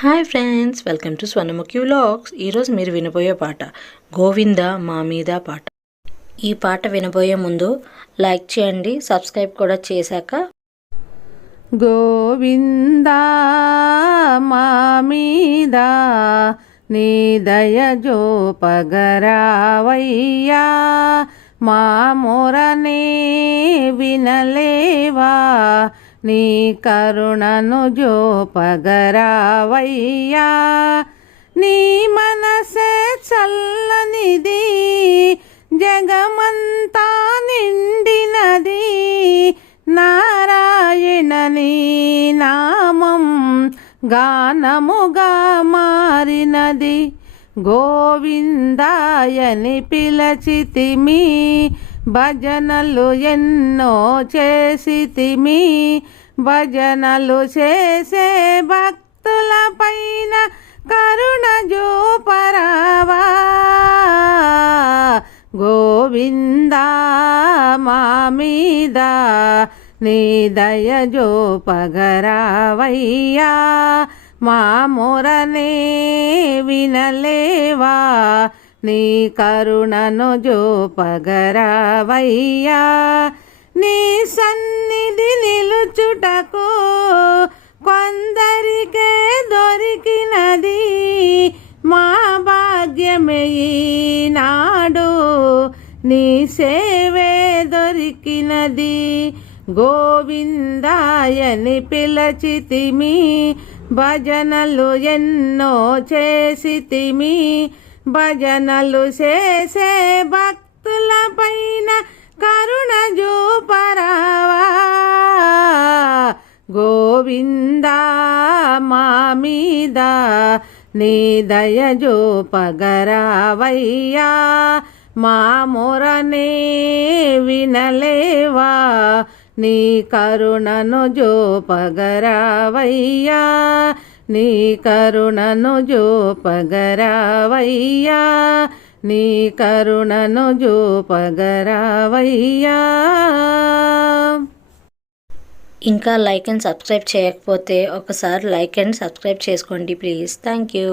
Hi friends, welcome to Swarnamukhi vlogs. ఈరోజు మీరు వినబోయే పాట గోవింద మా మీద పాట. ఈ పాట వినబోయే ముందు లైక్ చేయండి, సబ్స్క్రైబ్ కూడా చేశాక. గోవింద మా మీద నీ దయ జోపగరావయ్యా, మా మొరనే వినలేవా, నీ కరుణను జోపగరావయ్యా. నీ మనసే చల్లనిది, జగమంతా నిండినది, నారాయణ నీ నామం గానముగా మారినది. గోవిందాయని పిలచితిమి, భజనలు ఎన్నో చేసితిమి, భజనలు చేసే భక్తుల పైన కరుణ జూపరావా. గోవిందా మా మీద నీ దయ జోపగరావయ్యా, మా మొరనే వినలేవా, నీ కరుణను జోపగరావయ్యా. నీ సన్నిధి నిలుచుటకు కొందరికే దొరికినది, మా భాగ్యమే ఈనాడు నీ సేవే దొరికినది. గోవిందాయని పిలచితిమి, భజనలు ఎన్నో చేసితిమి, భజనలు చేసే భక్తుల పైన కరుణ జూపరావా. గోవిందా మా మీద నీ దయ జోపగరావయ్యా, మా మొరనే వినలేవా, నీ కరుణను జోపగరావయ్యా, నీ కరుణను జోపగరావయ్యా, నీ కరుణను జోపగరావయ్యా. ఇంకా లైక్ అండ్ సబ్స్క్రైబ్ చేయకపోతే ఒకసారి లైక్ అండ్ సబ్స్క్రైబ్ చేసుకోండి ప్లీజ్. Thank you.